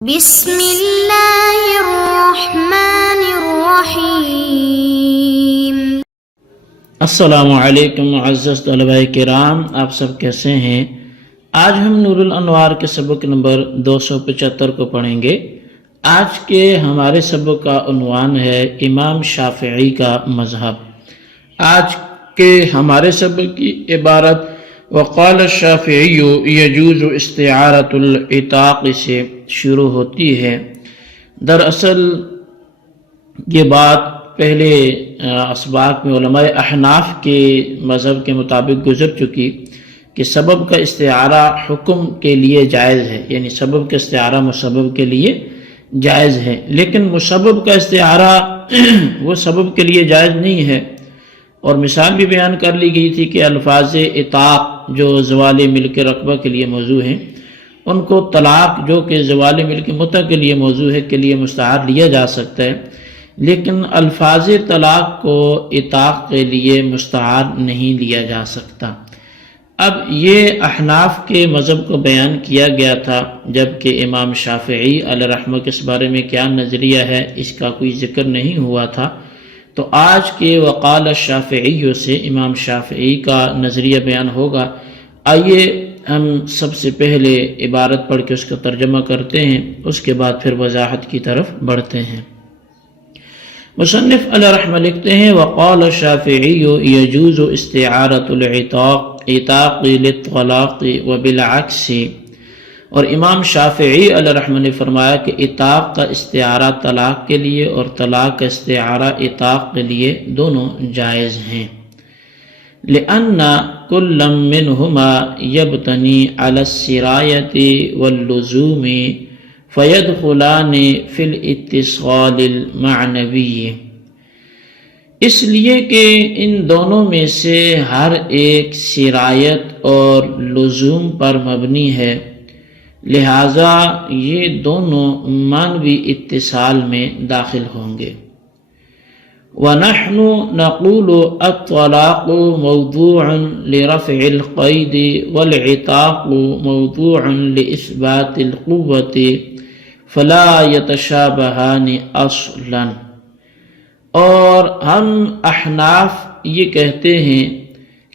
بسم اللہ الرحمن الرحیم۔ السلام علیکم معزز طلباء کرام، آپ سب کیسے ہیں؟ آج ہم نور الانوار کے سبق نمبر 275 کو پڑھیں گے۔ آج کے ہمارے سبق کا عنوان ہے امام شافعی کا مذہب۔ آج کے ہمارے سبق کی عبارت وقال الشافعی یجوز استعارۃ العتاق سے شروع ہوتی ہے۔ دراصل یہ بات پہلے اسباق میں علماء احناف کے مذہب کے مطابق گزر چکی کہ سبب کا استعارہ حکم کے لیے جائز ہے، یعنی سبب کا استعارہ مسبب کے لیے جائز ہے، لیکن مسبب کا استعارہ وہ سبب کے لیے جائز نہیں ہے۔ اور مثال بھی بیان کر لی گئی تھی کہ الفاظ عتاق جو زوال ملک رقبہ کے لیے موضوع ہیں، ان کو طلاق جو کہ زوال ملک متع کے لیے موضوع ہے کے لیے مستعار لیا جا سکتا ہے، لیکن الفاظ طلاق کو عتاق کے لیے مستعار نہیں لیا جا سکتا۔ اب یہ احناف کے مذہب کو بیان کیا گیا تھا، جبکہ امام شافعی علیہ رحمہ کے اس بارے میں کیا نظریہ ہے اس کا کوئی ذکر نہیں ہوا تھا۔ تو آج کے وقال الشافعی سے امام شافعی کا نظریہ بیان ہوگا۔ آئیے ہم سب سے پہلے عبارت پڑھ کے اس کا ترجمہ کرتے ہیں، اس کے بعد پھر وضاحت کی طرف بڑھتے ہیں۔ مصنف علیہ رحمہ لکھتے ہیں وقال الشافعی یجوز استعارۃ العتاق للطلاق وبالعکس، اور امام شافعی علیہ رحمہ نے فرمایا کہ عتاق کا استعارہ طلاق کے لیے اور طلاق کا استعارہ عتاق کے لیے دونوں جائز ہیں۔ لأن كل منهما يبتني على السراية واللزوم فيدخلان في الاتصال المعنوي، اس لیے کہ ان دونوں میں سے ہر ایک سرایت اور لزوم پر مبنی ہے، لہذا یہ دونوں معنوی اتصال میں داخل ہوں گے۔ وَنَحْنُ نَقُولُ الطَّلَاقُ مَوْضُوعٌ لِرَفْعِ الْقَيْدِ وَالْعِتَاقُ مَوْضُوعٌ لِإِثْبَاتِ الْقُوَّةِ فَلَا يَتَشَابَهَانِ أَصْلًا، اور ہم احناف یہ کہتے ہیں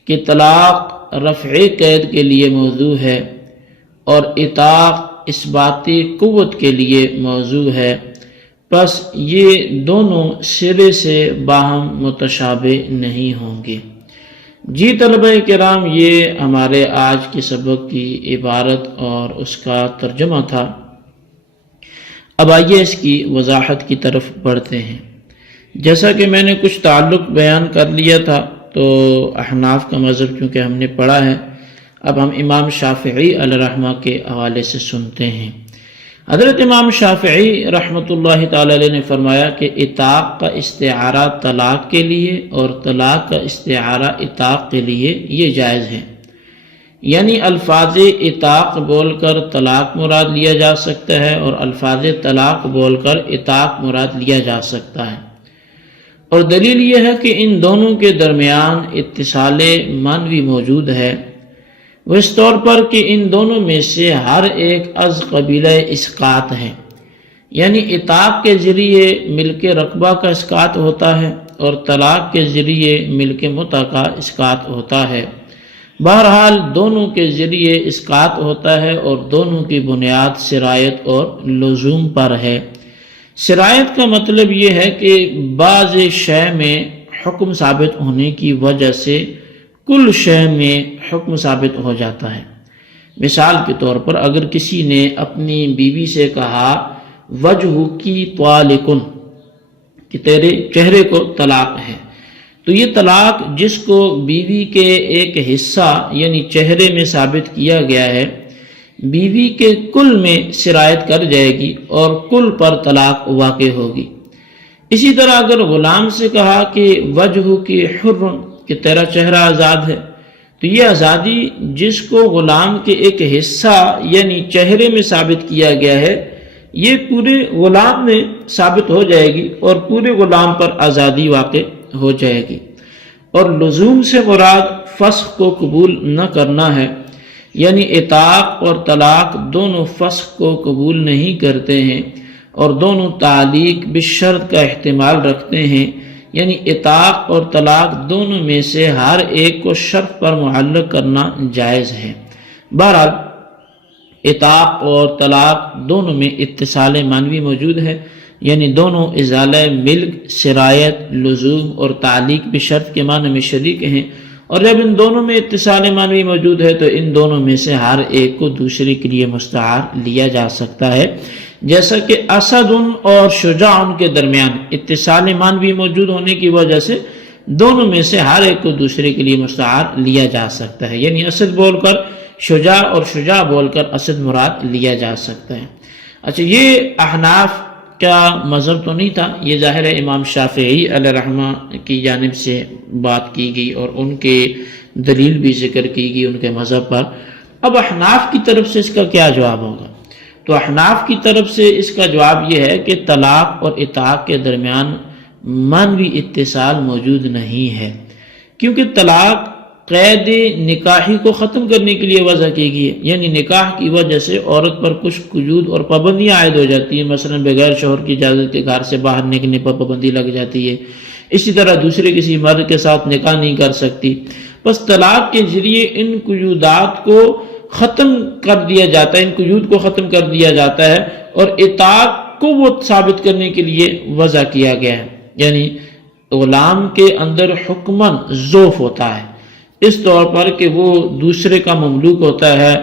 کہ طلاق رفع قید کے لیے موضوع ہے اور عتاق اثباتی قوت کے لیے موضوع ہے، پس یہ دونوں سرے سے باہم متشابہ نہیں ہوں گے۔ جی طلبہ کرام، یہ ہمارے آج کے سبق کی عبارت اور اس کا ترجمہ تھا۔ اب آئیے اس کی وضاحت کی طرف بڑھتے ہیں۔ جیسا کہ میں نے کچھ تعلق بیان کر لیا تھا، تو احناف کا مذہب چونکہ ہم نے پڑھا ہے، اب ہم امام شافعی علیہ رحمہ کے حوالے سے سنتے ہیں۔ حضرت امام شافعی رحمۃ اللہ تعالی علیہ نے فرمایا کہ عتاق کا استعارہ طلاق کے لیے اور طلاق کا استعارہ عتاق کے لیے یہ جائز ہے، یعنی الفاظ عتاق بول کر طلاق مراد لیا جا سکتا ہے اور الفاظ طلاق بول کر عتاق مراد لیا جا سکتا ہے۔ اور دلیل یہ ہے کہ ان دونوں کے درمیان اتصال معنوی موجود ہے، وہ اس طور پر کہ ان دونوں میں سے ہر ایک از قبیلہ اسقاط ہے، یعنی عتاق کے ذریعے ملک رقبہ کا اسقاط ہوتا ہے اور طلاق کے ذریعے ملک متع کا اسقاط ہوتا ہے۔ بہرحال دونوں کے ذریعے اسقاط ہوتا ہے اور دونوں کی بنیاد سرایت اور لزوم پر ہے۔ سرایت کا مطلب یہ ہے کہ بعض شے میں حکم ثابت ہونے کی وجہ سے کل شے میں حکم ثابت ہو جاتا ہے۔ مثال کے طور پر اگر کسی نے اپنی بیوی سے کہا وجہ کی طالقن، کہ تیرے چہرے کو طلاق ہے، تو یہ طلاق جس کو بیوی کے ایک حصہ یعنی چہرے میں ثابت کیا گیا ہے، بیوی کے کل میں سرایت کر جائے گی اور کل پر طلاق واقع ہوگی۔ اسی طرح اگر غلام سے کہا کہ وجہ کی حر، کہ تیرا چہرہ آزاد ہے، تو یہ آزادی جس کو غلام کے ایک حصہ یعنی چہرے میں ثابت کیا گیا ہے، یہ پورے غلام میں ثابت ہو جائے گی اور پورے غلام پر آزادی واقع ہو جائے گی۔ اور لزوم سے مراد فسخ کو قبول نہ کرنا ہے، یعنی اطاق اور طلاق دونوں فسخ کو قبول نہیں کرتے ہیں اور دونوں تعلیق بالشرط کا احتمال رکھتے ہیں، یعنی اطاق اور طلاق دونوں میں سے ہر ایک کو شرط پر معلق کرنا جائز ہے۔ بہرحال اطاق اور طلاق دونوں میں اتصال معنوی موجود ہے، یعنی دونوں ازالہ ملک، سرایت، لزوم اور تعلیق بشرط کے معنی میں شریک ہیں، اور جب ان دونوں میں اتصال معنوی موجود ہے تو ان دونوں میں سے ہر ایک کو دوسرے کے لیے مستعار لیا جا سکتا ہے، جیسا کہ اسد اور شجاع کے درمیان اتصال معنوی موجود ہونے کی وجہ سے دونوں میں سے ہر ایک کو دوسرے کے لیے مستعار لیا جا سکتا ہے، یعنی اسد بول کر شجاع اور شجاع بول کر اسد مراد لیا جا سکتا ہے۔ اچھا، یہ احناف کا مذہب تو نہیں تھا، یہ ظاہر ہے امام شافعی علیہ رحمہ کی جانب سے بات کی گئی اور ان کے دلیل بھی ذکر کی گئی ان کے مذہب پر۔ اب احناف کی طرف سے اس کا کیا جواب ہوگا؟ تو احناف کی طرف سے اس کا جواب یہ ہے کہ طلاق اور اطاق کے درمیان معنوی اتصال موجود نہیں ہے، کیونکہ طلاق قید نکاحی کو ختم کرنے کے لیے وضع کی گئی ہے، یعنی نکاح کی وجہ سے عورت پر کچھ قیود اور پابندیاں عائد ہو جاتی ہیں، مثلا بغیر شوہر کی اجازت کے گھر سے باہر نکلنے پر پابندی لگ جاتی ہے، اسی طرح دوسرے کسی مرد کے ساتھ نکاح نہیں کر سکتی۔ بس طلاق کے ذریعے ان قیودات کو ختم کر دیا جاتا ہے، ان قیود کو ختم کر دیا جاتا ہے، اور اطاق کو وہ ثابت کرنے کے لیے وضع کیا گیا ہے، یعنی غلام کے اندر حکماً ضعف ہوتا ہے اس طور پر کہ وہ دوسرے کا مملوک ہوتا ہے،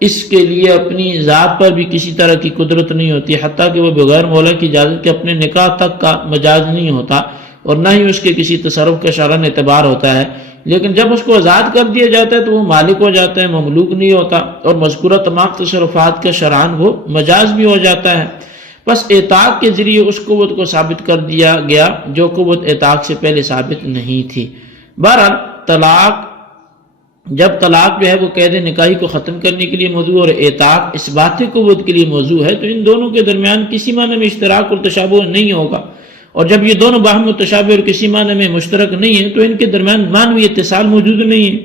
اس کے لیے اپنی ذات پر بھی کسی طرح کی قدرت نہیں ہوتی، حتیٰ کہ وہ بغیر مولا کی اجازت کے اپنے نکاح تک کا مجاز نہیں ہوتا اور نہ ہی اس کے کسی تصرف کا شرعاً اعتبار ہوتا ہے، لیکن جب اس کو آزاد کر دیا جاتا ہے تو وہ مالک ہو جاتا ہے، مملوک نہیں ہوتا، اور مذکورہ تمام تصرفات کا شرعاً وہ مجاز بھی ہو جاتا ہے۔ بس اطاق کے ذریعے اس قوت کو ثابت کر دیا گیا جو قوت اطاق سے پہلے ثابت نہیں تھی۔ بہرحال جب طلاق جو ہے وہ قید نکاحی کو ختم کرنے کے لیے موضوع اور اطاق اس بات قوت کے لیے موضوع ہے، تو ان دونوں کے درمیان کسی معنی میں اشتراک اور تشابہ نہیں ہوگا، اور جب یہ دونوں باہم متشابہ اور کسی معنی میں مشترک نہیں ہیں تو ان کے درمیان معنوی اتصال موجود نہیں ہے،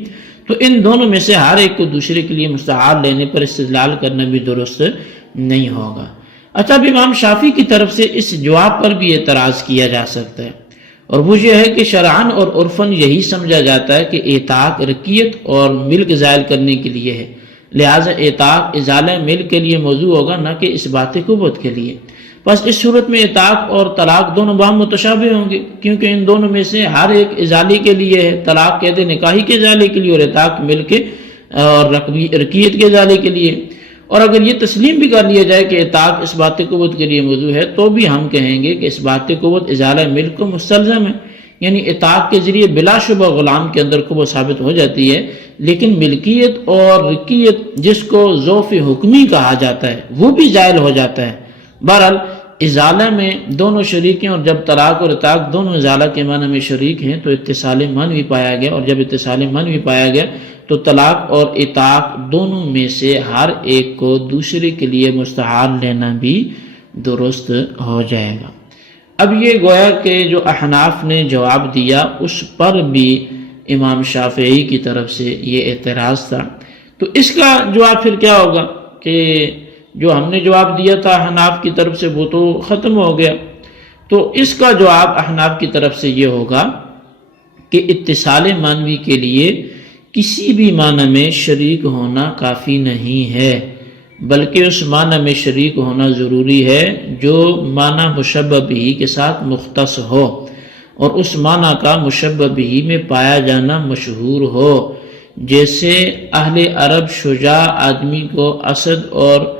تو ان دونوں میں سے ہر ایک کو دوسرے کے لیے مستعار لینے پر استدلال کرنا بھی درست نہیں ہوگا۔ اچھا، اب امام شافعی کی طرف سے اس جواب پر بھی اعتراض کیا جا سکتا ہے، اور وہ یہ ہے کہ شرعاً اور عرفاً یہی سمجھا جاتا ہے کہ اطاق رقیت اور ملک زائل کرنے کے لیے ہے، لہٰذا اطاق ازالہ ملک کے لیے موضوع ہوگا، نہ کہ اس بات قوت کے لیے۔ بس اس صورت میں اطاق اور طلاق دونوں باہم متشابہ ہوں گے، کیونکہ ان دونوں میں سے ہر ایک ازالی کے لیے ہے، طلاق قید نکاحی کے ازالے کے لیے اور اطاق ملک اور رقیت کے ازالے کے لیے۔ اور اگر یہ تسلیم بھی کر لیا جائے کہ اطاق اس بات قوت کے لیے موضوع ہے، تو بھی ہم کہیں گے کہ اس بات قوت ازالہ ملک کو مستلزم ہے، یعنی اطاق کے ذریعے بلا شبہ غلام کے اندر قوت ثابت ہو جاتی ہے، لیکن ملکیت اور رقیت جس کو ضعف حکمی کہا جاتا ہے وہ بھی زائل ہو جاتا ہے۔ بہرحال ازالہ میں دونوں شریک ہیں، اور جب طلاق اور اطاق دونوں ازالہ کے معنی میں شریک ہیں تو اتصال معنوی پایا گیا، اور جب اتصال معنوی پایا گیا تو طلاق اور اطاق دونوں میں سے ہر ایک کو دوسرے کے لیے مستعار لینا بھی درست ہو جائے گا۔ اب یہ گویا کہ جو احناف نے جواب دیا اس پر بھی امام شافعی کی طرف سے یہ اعتراض تھا، تو اس کا جواب پھر کیا ہوگا کہ جو ہم نے جواب دیا تھا احناف کی طرف سے وہ تو ختم ہو گیا، تو اس کا جواب احناف کی طرف سے یہ ہوگا کہ اتصال معنوی کے لیے کسی بھی معنی میں شریک ہونا کافی نہیں ہے، بلکہ اس معنی میں شریک ہونا ضروری ہے جو معنی مشبہ بہ کے ساتھ مختص ہو، اور اس معنی کا مشبہ بہ میں پایا جانا مشہور ہو، جیسے اہل عرب شجاع آدمی کو اسد اور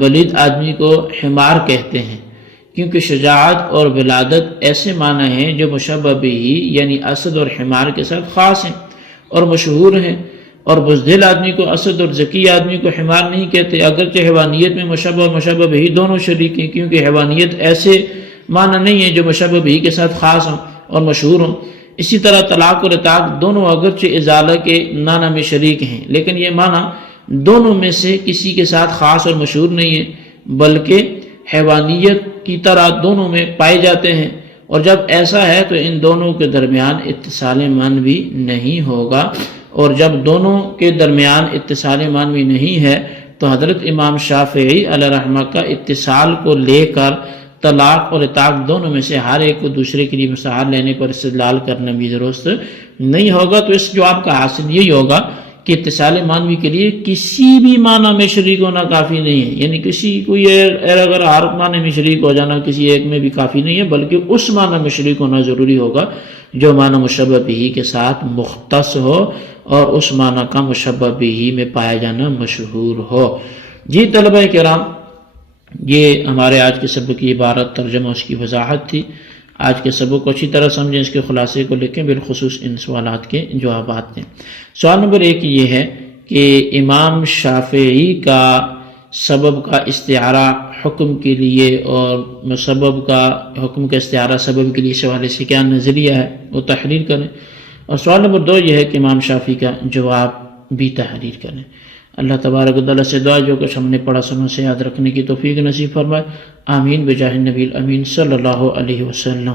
بلید آدمی کو حمار کہتے ہیں، کیونکہ شجاعت اور ولادت ایسے معنی ہیں جو مشبہ بہ یعنی اسد اور حمار کے ساتھ خاص ہیں اور مشہور ہیں، اور بزدل آدمی کو اسد اور ذکی آدمی کو حمار نہیں کہتے، اگرچہ حیوانیت میں مشبہ اور مشبہ بہ دونوں شریک ہیں، کیونکہ حیوانیت ایسے معنی نہیں ہے جو مشبہ بہ کے ساتھ خاص ہوں اور مشہور ہوں۔ اسی طرح طلاق اور اطاق دونوں اگرچہ ازالہ کے معنی میں شریک ہیں، لیکن یہ معنی دونوں میں سے کسی کے ساتھ خاص اور مشہور نہیں ہے، بلکہ حیوانیت کی طرح دونوں میں پائے جاتے ہیں، اور جب ایسا ہے تو ان دونوں کے درمیان اتصال معنوی نہیں ہوگا، اور جب دونوں کے درمیان اتصال معنوی نہیں ہے تو حضرت امام شافعی علیہ رحمہ کا اتصال کو لے کر طلاق اور اطاق دونوں میں سے ہر ایک کو دوسرے کے لیے مساعد لینے پر استدلال کرنا بھی درست نہیں ہوگا۔ تو اس جواب کا حاصل یہی ہوگا کہ اتصال معنوی کے لیے کسی بھی معنی میں شریک ہونا کافی نہیں ہے، یعنی کسی کو یہ اگر ہر معنی میں شریک ہو جانا کسی ایک میں بھی کافی نہیں ہے، بلکہ اس معنی میں شریک ہونا ضروری ہوگا جو معنی مشبہ بہ کے ساتھ مختص ہو اور اس معنی کا مشبہ بہ میں پایا جانا مشہور ہو۔ جی طلبہ کرام، یہ ہمارے آج کے سبق کی عبارت ترجمہ اس کی وضاحت تھی۔ آج کے سبق کو اچھی طرح سمجھیں، اس کے خلاصے کو لکھیں، بالخصوص ان سوالات کے جوابات دیں۔ سوال نمبر 1 یہ ہے کہ امام شافعی کا سبب کا استعارہ حکم کے لیے اور سبب کا حکم کا استعارہ سبب کے لیے اس حوالے سے کیا نظریہ ہے، وہ تحریر کریں۔ اور سوال نمبر 2 یہ ہے کہ امام شافعی کا جواب بھی تحریر کریں۔ اللہ تبارک و تعالیٰ سے دعا جو کچھ ہم نے پڑھا سنوں سے یاد رکھنے کی توفیق نصیب فرمائے، آمین بجاہ النبی الامین صلی اللہ علیہ وسلم۔